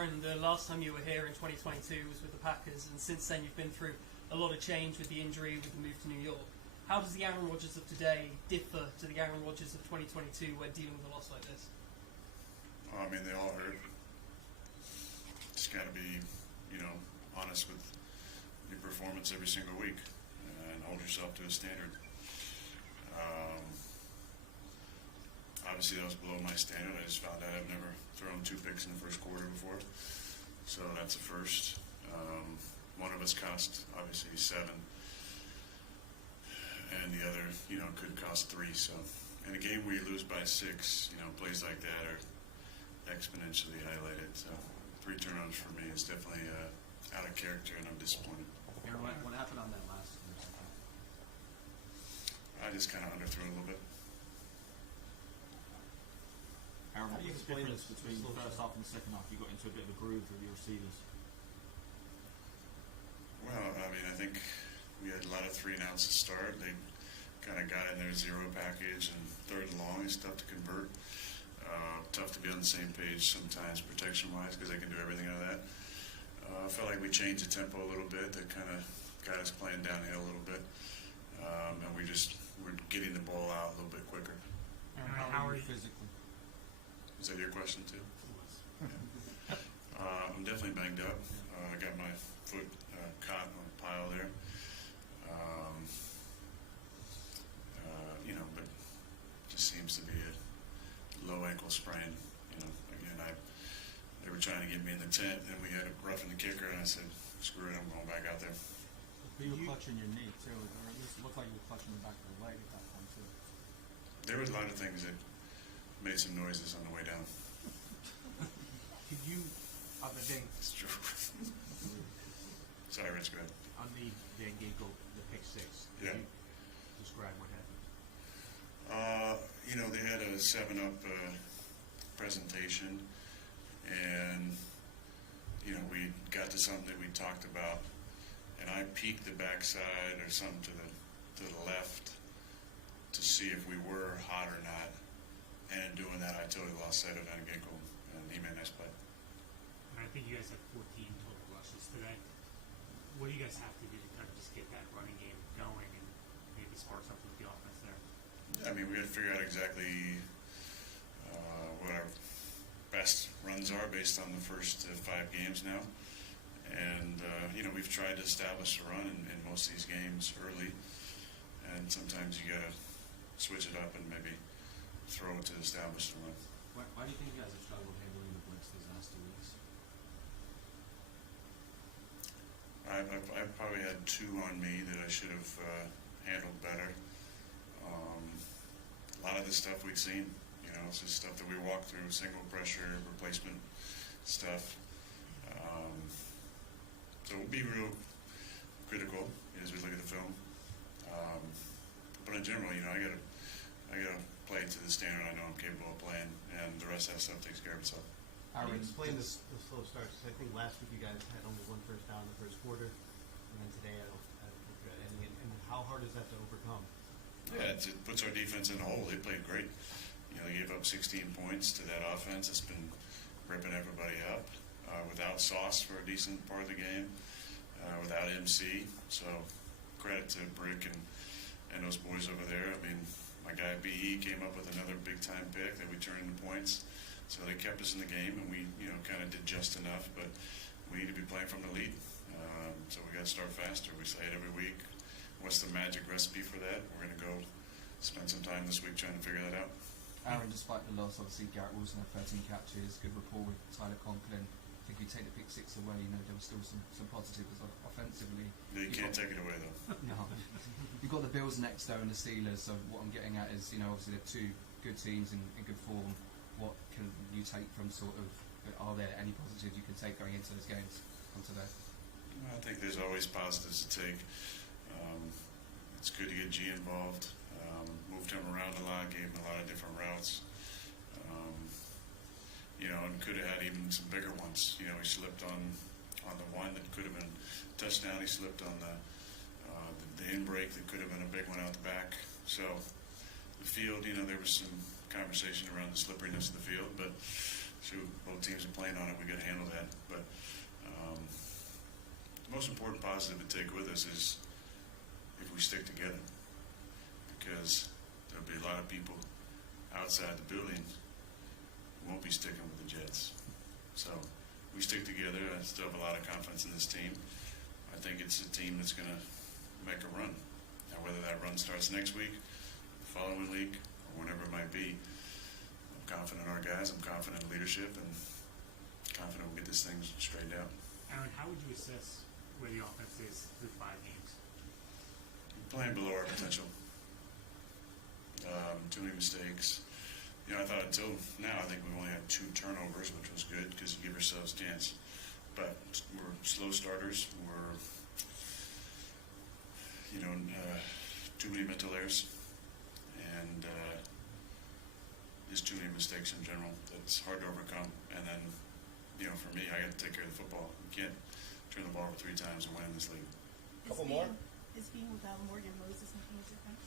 Aaron, the last time you were here in 2022 was with the Packers, and since then you've been through a lot of change with the injury, with the move to New York. How does the Aaron Rodgers of today differ to the Aaron Rodgers of 2022 when dealing with a loss like this? I mean, they all hurt. Just got to be, honest with your performance every single week and hold yourself to a standard. Obviously, that was below my standard. I just found out I've never thrown 2 picks in the first quarter before, so that's a first. One of us cost, obviously, 7, and the other, could cost 3. So, in a game where you lose by 6, plays like that are exponentially highlighted. So, 3 turnovers for me is definitely out of character, and I'm disappointed. Aaron, what happened on that last interception? I just kind of underthrew a little bit. Aaron, what do you explain this between the first half and the second half? You got into a bit of a groove with your receivers. Well, I think we had a lot of 3 and outs to start. They kind of got in their zero package, and 3rd and long is tough to convert. Tough to be on the same page sometimes protection-wise because they can do everything out of that. I felt like we changed the tempo a little bit. That kind of got us playing downhill a little bit. And we're getting the ball out a little bit quicker. How are you physically? Is that your question too? Yeah. I'm definitely banged up. I got my foot caught on a pile there. But just seems to be a low ankle sprain. Again, they were trying to get me in the tent, and we had a rough in the kicker, and I said, screw it, I'm going back out there. But you were clutching your knee too, or at least it looked like you were clutching the back of the leg at that point too. There was a lot of things that made some noises on the way down. Could you, other than It's true. Sorry, Rich, go ahead. on the pick 6, Yeah. could you describe what happened? They had a 7-up presentation, and we got to something that we talked about, and I peeked the backside or something to the left to see if we were hot or not, and in doing that, I totally lost sight of Van Ginkel, and he made a nice play. I think you guys had 14 total rushes today. What do you guys have to do to kind of just get that running game going and maybe spark something with the offense there? I mean, we got to figure out exactly what our best runs are based on the first 5 games now. And, we've tried to establish a run in most of these games early. And sometimes you got to switch it up and maybe throw it to establish the run. Why do you think you guys have struggled handling the blitz these last 2 weeks? I've probably had 2 on me that I should have handled better. A lot of the stuff we've seen, it's just stuff that we walk through, single pressure, replacement stuff. So we'll be real critical as we look at the film. But in general, I gotta play to the standard I know I'm capable of playing, and the rest of that stuff takes care of itself. How do you explain the slow starts? I think last week you guys had only 1 first down in the first quarter, and then today I don't think you had any. And how hard is that to overcome? Yeah, it puts our defense in the hole. They played great. They gave up 16 points to that offense. It's been ripping everybody up. Without Sauce for a decent part of the game, without MC. So credit to Brick and those boys over there. I mean, my guy B.E. came up with another big-time pick that we turned into points. So they kept us in the game, and we, kind of did just enough. But we need to be playing from the lead. So we got to start faster. We say it every week. What's the magic recipe for that? We're going to go spend some time this week trying to figure that out. Aaron, despite the loss, obviously Garrett Wilson had 13 catches, good rapport with Tyler Conklin. I think you take the pick 6 away, there was still some positives offensively. Yeah, you can't take it away, though. No. You've got the Bills next, though, and the Steelers. So what I'm getting at is, obviously they're 2 good teams in good form. What can you take from are there any positives you can take going into those games on today? I think there's always positives to take. It's good to get G involved. Moved him around a lot, gave him a lot of different routes. And could have had even some bigger ones. He slipped on the one that could have been a touchdown. He slipped on the in break that could have been a big one out the back. So the field, there was some conversation around the slipperiness of the field, but shoot, both teams are playing on it. We got to handle that. But the most important positive to take with us is if we stick together, because there'll be a lot of people outside the building who won't be sticking with the Jets. So we stick together. I still have a lot of confidence in this team. I think it's a team that's going to make a run. Now, whether that run starts next week, the following week, or whenever it might be, I'm confident in our guys. I'm confident in leadership, and confident we'll get this thing straightened out. Aaron, how would you assess where the offense is through 5 games? We're playing below our potential. Too many mistakes. You know, I thought until now, I think we've only had 2 turnovers, which was good because you give ourselves a chance. But we're slow starters. We're, too many mental errors, and just too many mistakes in general. That's hard to overcome. And then, for me, I got to take care of the football. You can't turn the ball over 3 times and win in this league. Couple more? Is being without Morgan Moses making a difference?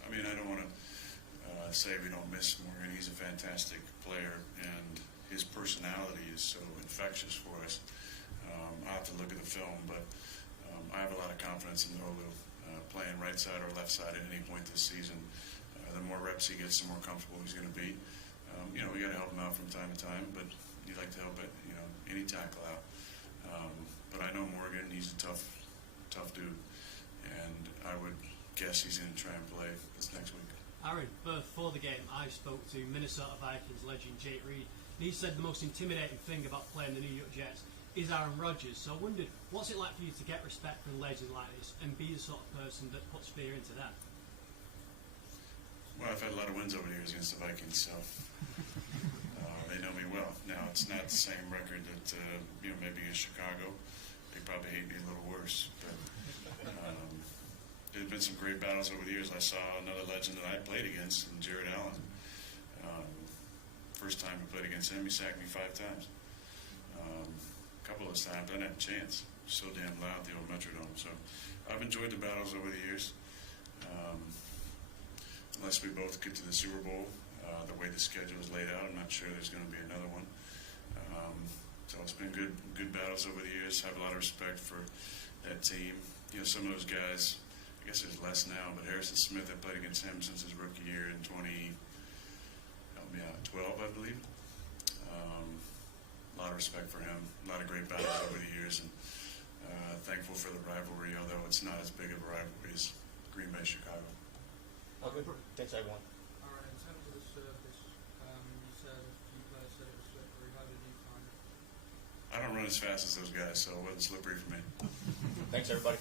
I mean, I don't want to say we don't miss Morgan. He's a fantastic player, and his personality is so infectious for us. I have to look at the film, but I have a lot of confidence in Olu playing right side or left side at any point this season. The more reps he gets, the more comfortable he's going to be. We got to help him out from time to time, but you like to help it, any tackle out. But I know Morgan; he's a tough dude, and I would guess he's going to try and play this next week. Aaron, before the game, I spoke to Minnesota Vikings legend Jake Reed, and he said the most intimidating thing about playing the New York Jets is Aaron Rodgers. So I wondered, what's it like for you to get respect from a legend like this and be the sort of person that puts fear into that? Well, I've had a lot of wins over the years against the Vikings, so they know me well. Now, it's not the same record that, maybe against Chicago. They probably hate me a little worse. But there's been some great battles over the years. I saw another legend that I played against, Jared Allen. First time we played against him, he sacked me 5 times. A couple of those times, I didn't have a chance. It was so damn loud, the old Metrodome. So I've enjoyed the battles over the years. Unless we both get to the Super Bowl, the way the schedule is laid out, I'm not sure there's going to be another one. So it's been good battles over the years. I have a lot of respect for that team. Some of those guys, I guess there's less now, but Harrison Smith, I played against him since his rookie year in 2012, I believe. A lot of respect for him. A lot of great battles over the years, and thankful for the rivalry, although it's not as big of a rivalry as Green Bay, Chicago. Thanks, everyone. All right, in terms of the surface, you said a few players said it was slippery. How did you find it? I don't run as fast as those guys, so it wasn't slippery for me. Thanks, everybody.